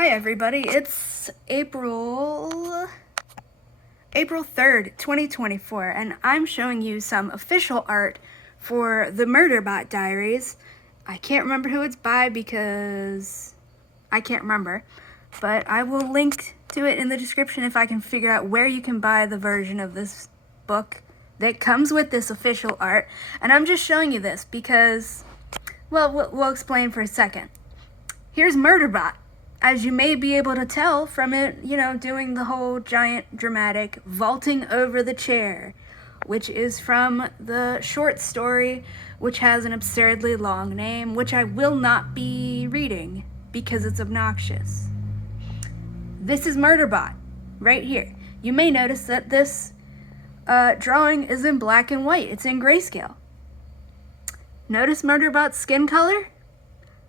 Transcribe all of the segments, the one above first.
Hi everybody, it's April 3rd, 2024, and I'm showing you some official art for the Murderbot Diaries. I can't remember who it's by because I can't remember, but I will link to it in the description if I can figure out where you can buy the version of this book that comes with this official art. And I'm just showing you this because, well, we'll explain for a second. Here's Murderbot. As you may be able to tell from it, doing the whole giant dramatic vaulting over the chair, which is from the short story, which has an absurdly long name, which I will not be reading because it's obnoxious. This is Murderbot, right here. You may notice that this drawing is in black and white. It's in grayscale. Notice Murderbot's skin color?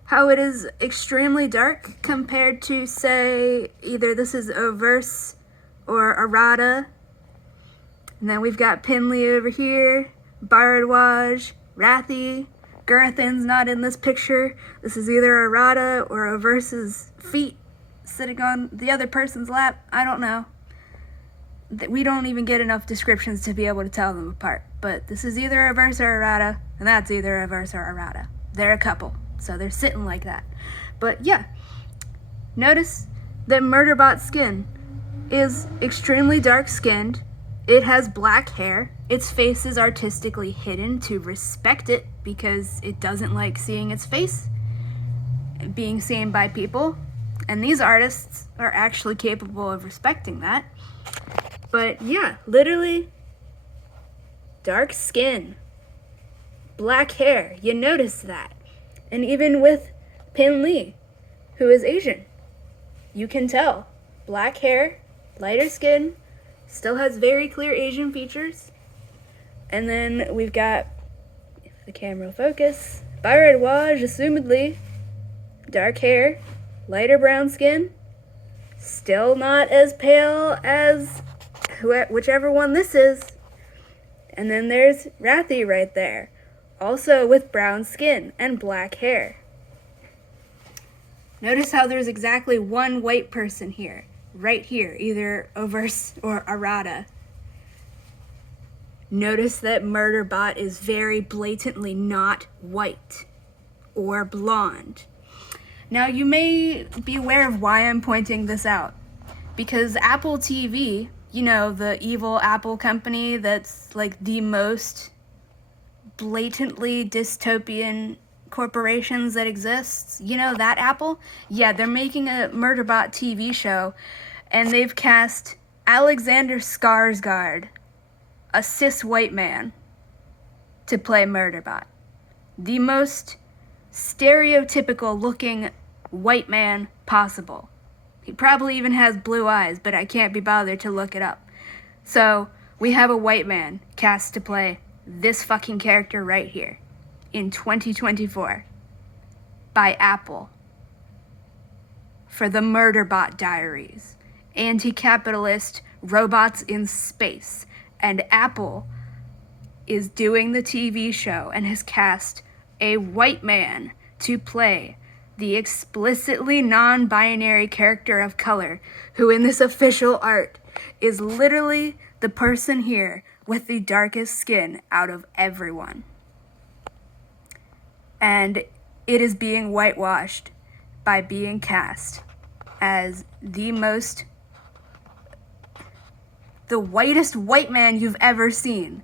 How it is extremely dark compared to, say, either this is Overse or Errata. And then we've got Pinley over here, Baradwaj, Rathy. Gurathin's not in this picture. This is either Errata or Overse's feet sitting on the other person's lap. I don't know. We don't even get enough descriptions to be able to tell them apart. But this is either Overse or Errata, and that's either Overse or Errata. They're a couple. So they're sitting like that. But yeah, notice that Murderbot's skin is extremely dark skinned. It has black hair. Its face is artistically hidden to respect it because it doesn't like seeing its face being seen by people. And these artists are actually capable of respecting that. But yeah, literally dark skin, black hair. You notice that. And even with Pinley, who is Asian, you can tell. Black hair, lighter skin, still has very clear Asian features. And then we've got, if the camera will focus, Baradwaj, assumedly, dark hair, lighter brown skin, still not as pale as whichever one this is. And then there's Rathy right there. Also with brown skin and black hair. Notice how there's exactly one white person here, right here, either Overse or Errata. Notice that Murderbot is very blatantly not white or blonde. Now you may be aware of why I'm pointing this out, because Apple TV, the evil Apple company that's like the most blatantly dystopian corporations that exists, that Apple? Yeah, they're making a Murderbot TV show, and they've cast Alexander Skarsgård, a cis white man, to play Murderbot. The most stereotypical looking white man possible. He probably even has blue eyes, but I can't be bothered to look it up. So, we have a white man cast to play this fucking character right here in 2024 by Apple for the Murderbot Diaries, anti-capitalist robots in space. And Apple is doing the TV show and has cast a white man to play the explicitly non-binary character of color, who in this official art is literally the person here with the darkest skin out of everyone. And it is being whitewashed by being cast as the whitest white man you've ever seen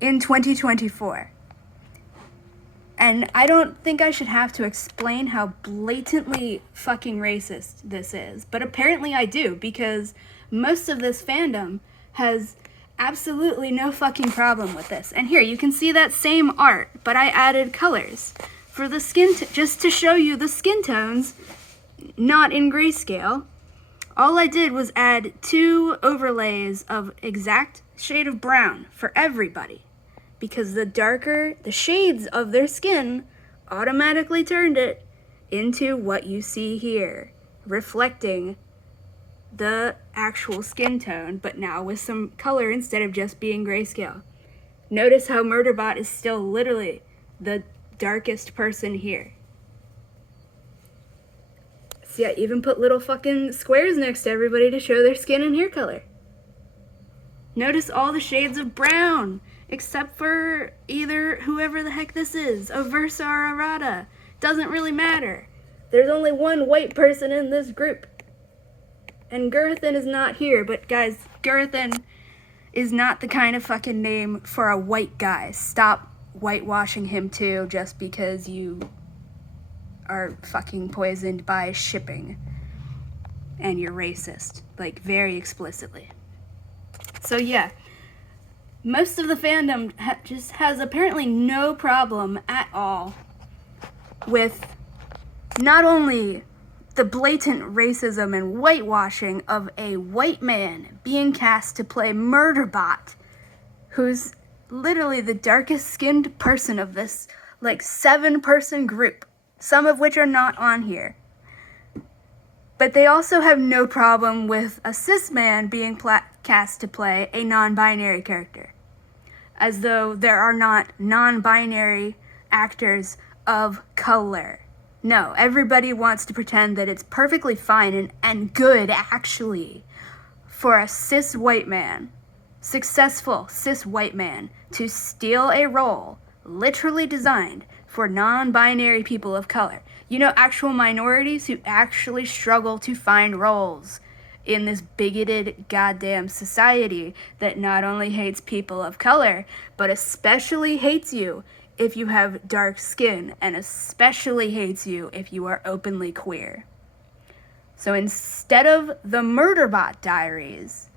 in 2024. And I don't think I should have to explain how blatantly fucking racist this is, but apparently I do, because most of this fandom has absolutely no fucking problem with this. And here, you can see that same art, but I added colors for the skin, just to show you the skin tones, not in grayscale. All I did was add 2 overlays of exact shade of brown for everybody, because the darker the shades of their skin automatically turned it into what you see here, reflecting the actual skin tone, but now with some color instead of just being grayscale. Notice how Murderbot is still literally the darkest person here. See, I even put little fucking squares next to everybody to show their skin and hair color. Notice all the shades of brown, except for either whoever the heck this is, a Versa or a Rada. Doesn't really matter. There's only one white person in this group. And Girthan is not here, but guys, Girthan is not the kind of fucking name for a white guy. Stop whitewashing him too just because you are fucking poisoned by shipping and you're racist, like very explicitly. So yeah, most of the fandom just has apparently no problem at all with not only the blatant racism and whitewashing of a white man being cast to play Murderbot, who's literally the darkest skinned person of this like 7-person group, some of which are not on here. But they also have no problem with a cis man being cast to play a non-binary character, as though there are not non-binary actors of color. No, everybody wants to pretend that it's perfectly fine and good, actually, for a cis white man, successful cis white man, to steal a role literally designed for non-binary people of color. You know, actual minorities who actually struggle to find roles in this bigoted goddamn society that not only hates people of color, but especially hates you if you have dark skin, and especially hates you if you are openly queer. So instead of the Murderbot Diaries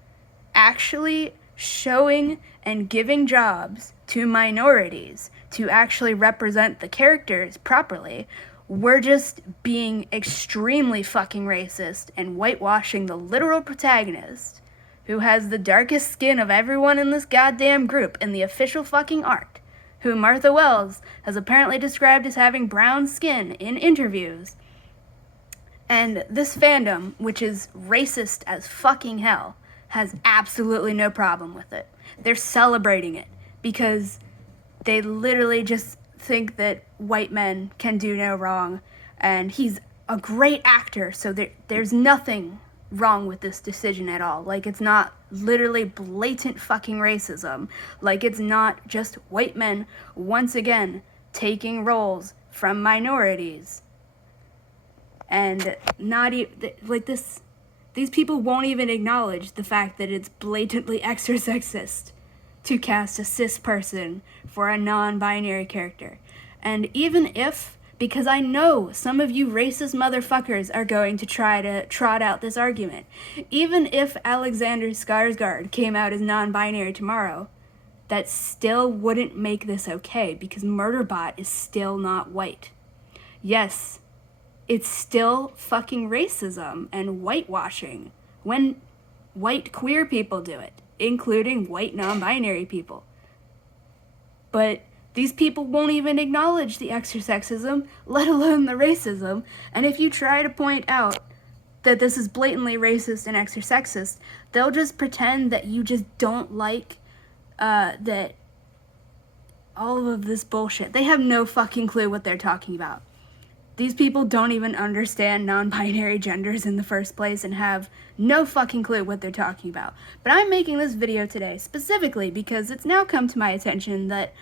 actually showing and giving jobs to minorities to actually represent the characters properly, we're just being extremely fucking racist and whitewashing the literal protagonist, who has the darkest skin of everyone in this goddamn group in the official fucking art, who Martha Wells has apparently described as having brown skin in interviews. And this fandom, which is racist as fucking hell, has absolutely no problem with it. They're celebrating it because they literally just think that white men can do no wrong, and he's a great actor, so there's nothing wrong with this decision at all. Like, it's not literally blatant fucking racism. Like, it's not just white men once again taking roles from minorities. And not even like this, these people won't even acknowledge the fact that it's blatantly exorsexist to cast a cis person for a non-binary character. And even if, because I know some of you racist motherfuckers are going to try to trot out this argument, even if Alexander Skarsgård came out as non-binary tomorrow, that still wouldn't make this okay, because Murderbot is still not white. Yes, it's still fucking racism and whitewashing when white queer people do it, including white non-binary people. But these people won't even acknowledge the exorsexism, let alone the racism. And if you try to point out that this is blatantly racist and exorsexist, they'll just pretend that you just don't like that all of this bullshit. They have no fucking clue what they're talking about. These people don't even understand non-binary genders in the first place and have no fucking clue what they're talking about. But I'm making this video today specifically because it's now come to my attention that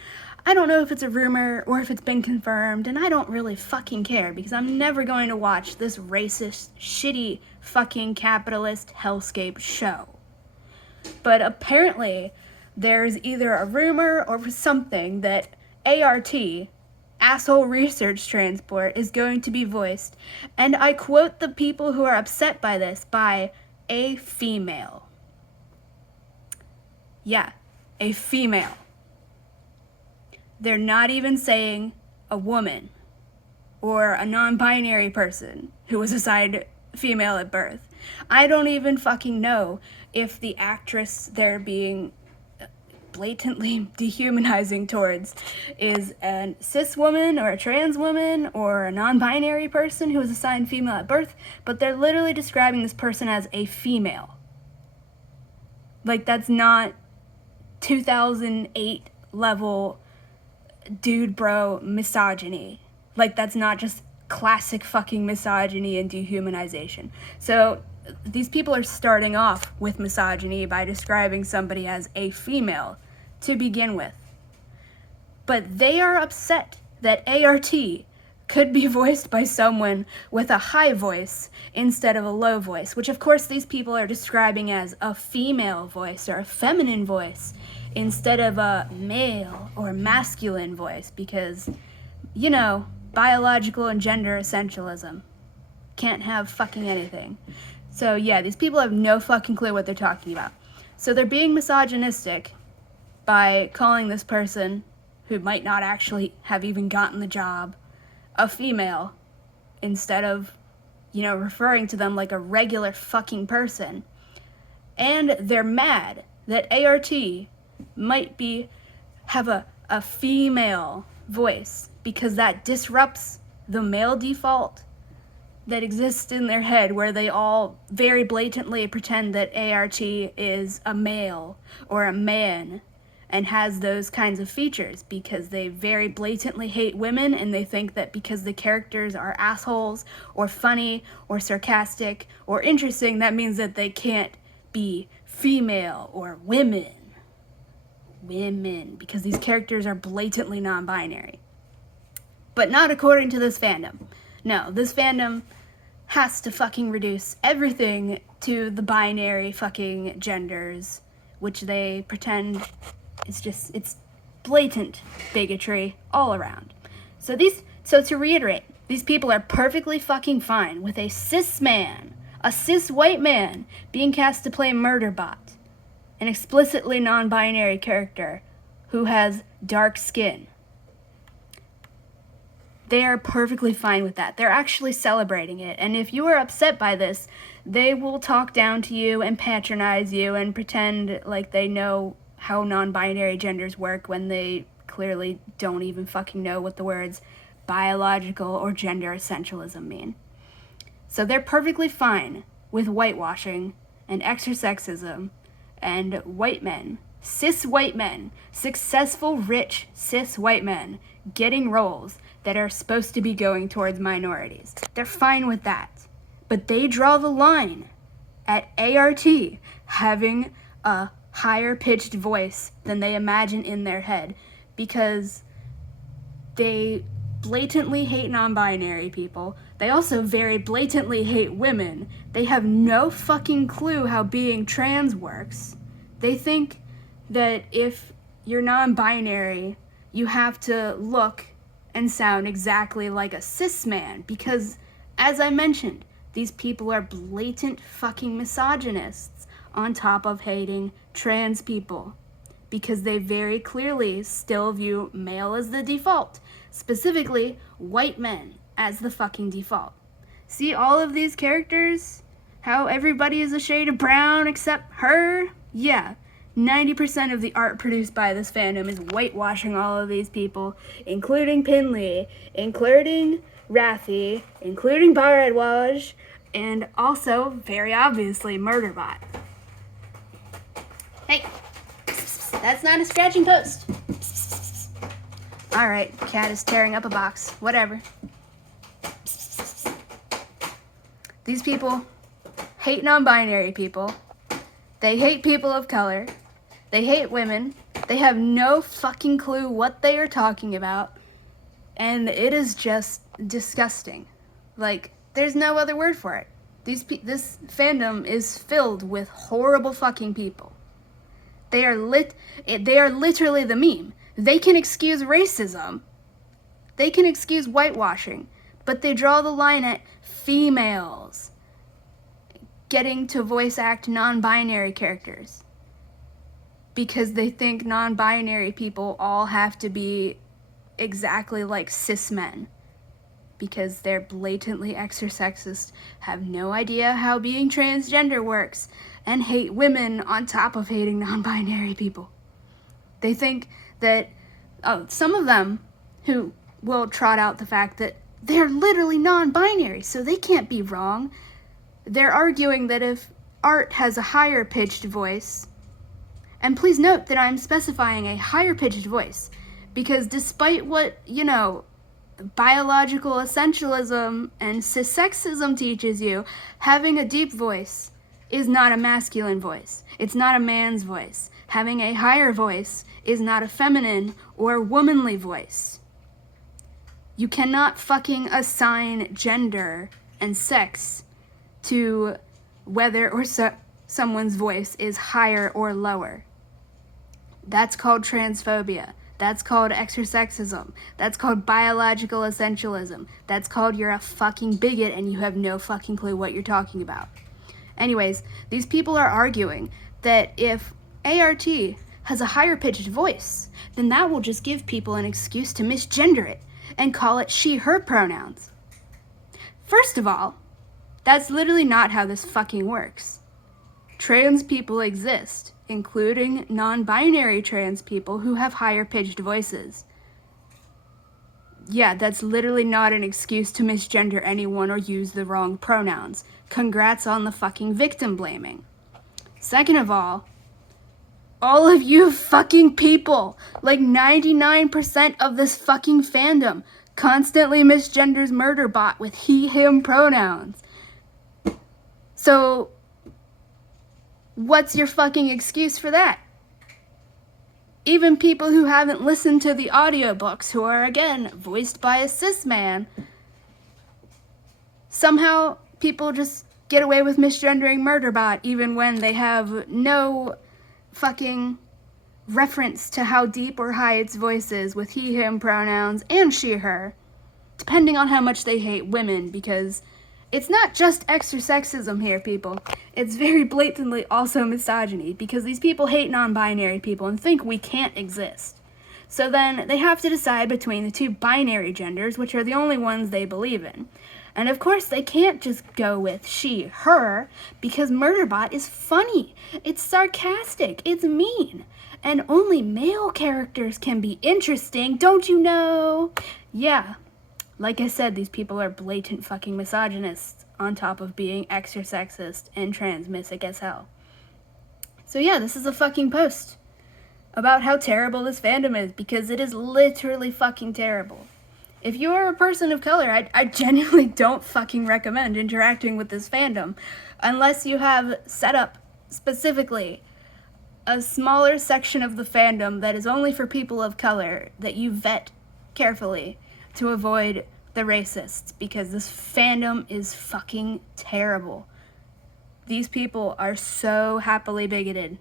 I don't know if it's a rumor or if it's been confirmed, and I don't really fucking care because I'm never going to watch this racist, shitty, fucking capitalist hellscape show. But apparently there's either a rumor or something that ART, Asshole Research Transport, is going to be voiced, and I quote the people who are upset by this, by a female. Yeah, a female. They're not even saying a woman or a non-binary person who was assigned female at birth. I don't even fucking know if the actress they're being blatantly dehumanizing towards is a cis woman or a trans woman or a non-binary person who was assigned female at birth, but they're literally describing this person as a female. Like, that's not 2008 level dude bro misogyny. Like, that's not just classic fucking misogyny and dehumanization. So these people are starting off with misogyny by describing somebody as a female to begin with. But they are upset that ART could be voiced by someone with a high voice instead of a low voice, which of course these people are describing as a female voice or a feminine voice instead of a male or masculine voice, because, you know, biological and gender essentialism. Can't have fucking anything. So yeah, these people have no fucking clue what they're talking about. So they're being misogynistic by calling this person, who might not actually have even gotten the job, a female, instead of, you know, referring to them like a regular fucking person. And they're mad that ART might have a female voice, because that disrupts the male default that exists in their head, where they all very blatantly pretend that ART is a male or a man and has those kinds of features, because they very blatantly hate women, and they think that because the characters are assholes or funny or sarcastic or interesting, that means that they can't be female or women, because these characters are blatantly non-binary. But not according to this fandom. No, this fandom has to fucking reduce everything to the binary fucking genders, which they pretend it's blatant bigotry all around. So to reiterate, these people are perfectly fucking fine with a cis man, a cis white man, being cast to play Murderbot, an explicitly non-binary character who has dark skin. They are perfectly fine with that. They're actually celebrating it. And if you are upset by this, they will talk down to you and patronize you and pretend like they know how non-binary genders work, when they clearly don't even fucking know what the words biological or gender essentialism mean. So they're perfectly fine with whitewashing and exorsexism and white men, cis white men, successful, rich, cis white men getting roles that are supposed to be going towards minorities. They're fine with that. But they draw the line at ART having a higher pitched voice than they imagine in their head, because they blatantly hate non-binary people. They also very blatantly hate women. They have no fucking clue how being trans works. They think that if you're non-binary, you have to look and sound exactly like a cis man, because, as I mentioned, these people are blatant fucking misogynists on top of hating trans people, because they very clearly still view male as the default, specifically white men as the fucking default. See all of these characters? How everybody is a shade of brown except her? Yeah, 90% of the art produced by this fandom is whitewashing all of these people, including Pinley, including Raffi, including Baradwaj, and also, very obviously, Murderbot. Hey, that's not a scratching post. Alright, cat is tearing up a box. Whatever. These people hate non-binary people. They hate people of color. They hate women. They have no fucking clue what they are talking about. And it is just disgusting. Like, there's no other word for it. This fandom is filled with horrible fucking people. They are literally the meme. They can excuse racism. They can excuse whitewashing. But they draw the line at females getting to voice act non-binary characters, because they think non-binary people all have to be exactly like cis men, because they're blatantly exorsexist, have no idea how being transgender works, and hate women on top of hating non-binary people. They think that, some of them who will trot out the fact that they're literally non-binary, so they can't be wrong. They're arguing that if art has a higher pitched voice, and please note that I'm specifying a higher pitched voice, because despite what, biological essentialism and cissexism teaches you, having a deep voice is not a masculine voice. It's not a man's voice. Having a higher voice is not a feminine or womanly voice. You cannot fucking assign gender and sex to whether or someone's voice is higher or lower. That's called transphobia. That's called exorsexism. That's called biological essentialism. That's called you're a fucking bigot and you have no fucking clue what you're talking about. Anyways, these people are arguing that if ART has a higher pitched voice, then that will just give people an excuse to misgender it and call it she/her pronouns. First of all, that's literally not how this fucking works. Trans people exist, including non-binary trans people who have higher pitched voices. Yeah, that's literally not an excuse to misgender anyone or use the wrong pronouns. Congrats on the fucking victim blaming. Second of all of you fucking people, like 99% of this fucking fandom, constantly misgenders Murderbot with he, him pronouns. So, what's your fucking excuse for that? Even people who haven't listened to the audiobooks, who are, again, voiced by a cis man, somehow people just get away with misgendering Murderbot even when they have no fucking reference to how deep or high its voice is with he, him pronouns and she, her, depending on how much they hate women, because it's not just exorsexism here, people. It's very blatantly also misogyny, because these people hate non-binary people and think we can't exist. So then they have to decide between the two binary genders, which are the only ones they believe in. And of course they can't just go with she, her, because Murderbot is funny, it's sarcastic, it's mean, and only male characters can be interesting, don't you know? Yeah. Like I said, these people are blatant fucking misogynists on top of being extra-sexist and transmissic as hell. So yeah, this is a fucking post about how terrible this fandom is, because it is literally fucking terrible. If you are a person of color, I genuinely don't fucking recommend interacting with this fandom unless you have set up specifically a smaller section of the fandom that is only for people of color that you vet carefully to avoid the racists, because this fandom is fucking terrible. These people are so happily bigoted.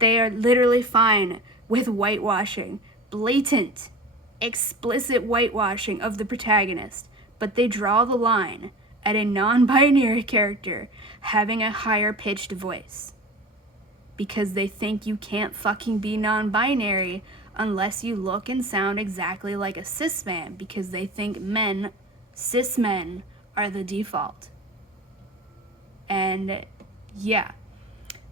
They are literally fine with whitewashing, blatant, explicit whitewashing of the protagonist, but they draw the line at a non-binary character having a higher pitched voice, because they think you can't fucking be non-binary unless you look and sound exactly like a cis man, because they think cis men, are the default. And yeah,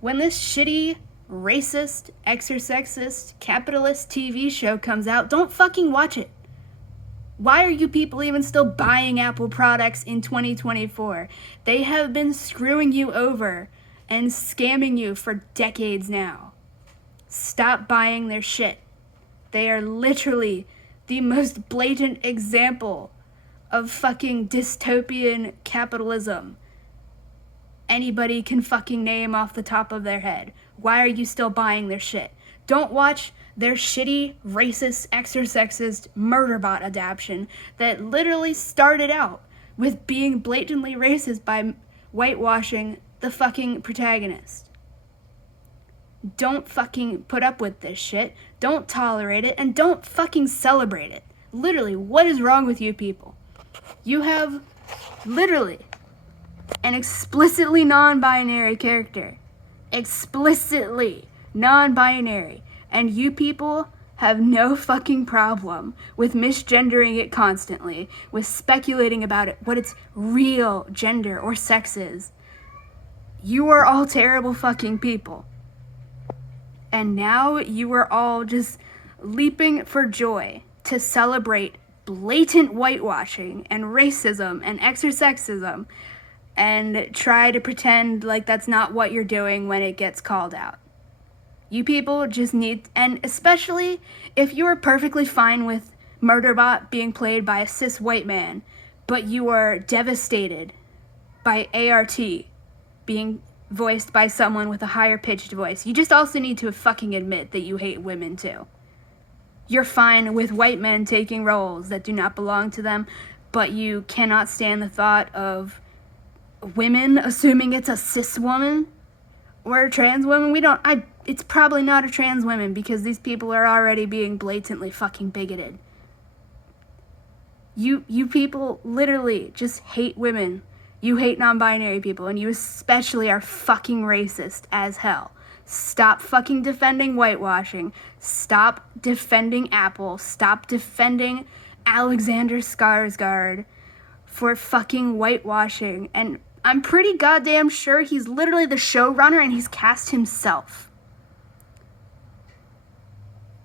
when this shitty, racist, exorsexist, capitalist TV show comes out, don't fucking watch it. Why are you people even still buying Apple products in 2024? They have been screwing you over and scamming you for decades now. Stop buying their shit. They are literally the most blatant example of fucking dystopian capitalism anybody can fucking name off the top of their head. Why are you still buying their shit? Don't watch their shitty, racist, exorsexist Murderbot adaptation that literally started out with being blatantly racist by whitewashing the fucking protagonist. Don't fucking put up with this shit. Don't tolerate it, and don't fucking celebrate it. Literally, what is wrong with you people? You have literally an explicitly non-binary character. Explicitly non-binary. And you people have no fucking problem with misgendering it constantly, with speculating about it, what its real gender or sex is. You are all terrible fucking people. And now you are all just leaping for joy to celebrate blatant whitewashing and racism and exorsexism and try to pretend like that's not what you're doing when it gets called out. You people just need, and especially if you are perfectly fine with Murderbot being played by a cis white man, but you are devastated by ART being voiced by someone with a higher pitched voice. You just also need to fucking admit that you hate women too. You're fine with white men taking roles that do not belong to them, but you cannot stand the thought of women assuming it's a cis woman or a trans woman. It's probably not a trans woman because these people are already being blatantly fucking bigoted. You people literally just hate women. You hate non-binary people, and you especially are fucking racist as hell. Stop fucking defending whitewashing. Stop defending Apple. Stop defending Alexander Skarsgård for fucking whitewashing. And I'm pretty goddamn sure he's literally the showrunner and he's cast himself.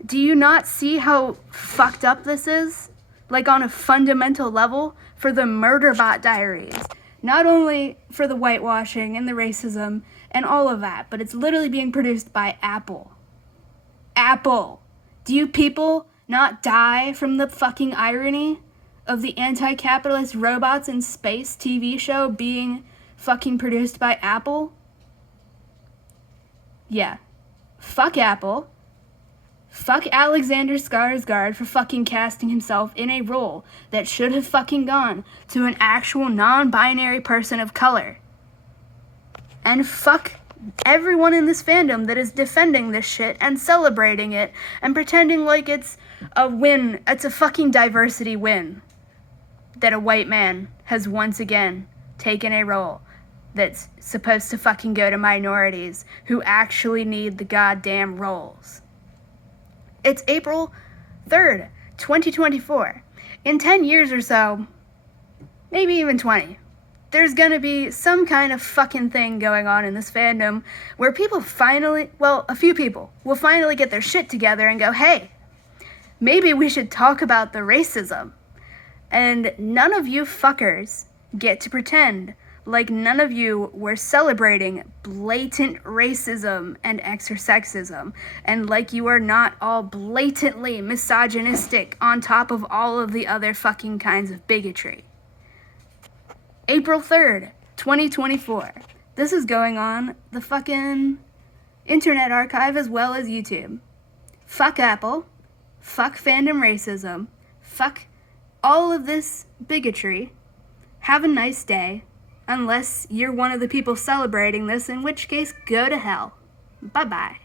Do you not see how fucked up this is? Like on a fundamental level for the Murderbot Diaries. Not only for the whitewashing and the racism and all of that, but it's literally being produced by Apple. Apple! Do you people not die from the fucking irony of the anti-capitalist robots in space TV show being fucking produced by Apple? Yeah. Fuck Apple. Fuck Alexander Skarsgård for fucking casting himself in a role that should have fucking gone to an actual non-binary person of color. And fuck everyone in this fandom that is defending this shit and celebrating it and pretending like it's a win. It's a fucking diversity win that a white man has once again taken a role that's supposed to fucking go to minorities who actually need the goddamn roles. It's April 3rd, 2024. In 10 years or so, maybe even 20, there's gonna be some kind of fucking thing going on in this fandom where people finally, well, a few people will finally get their shit together and go, hey, maybe we should talk about the racism. And none of you fuckers get to pretend like none of you were celebrating blatant racism and exorsexism, and like you are not all blatantly misogynistic on top of all of the other fucking kinds of bigotry. April 3rd, 2024. This is going on the fucking Internet Archive as well as YouTube. Fuck Apple. Fuck fandom racism. Fuck all of this bigotry. Have a nice day. Unless you're one of the people celebrating this, in which case, go to hell. Bye-bye.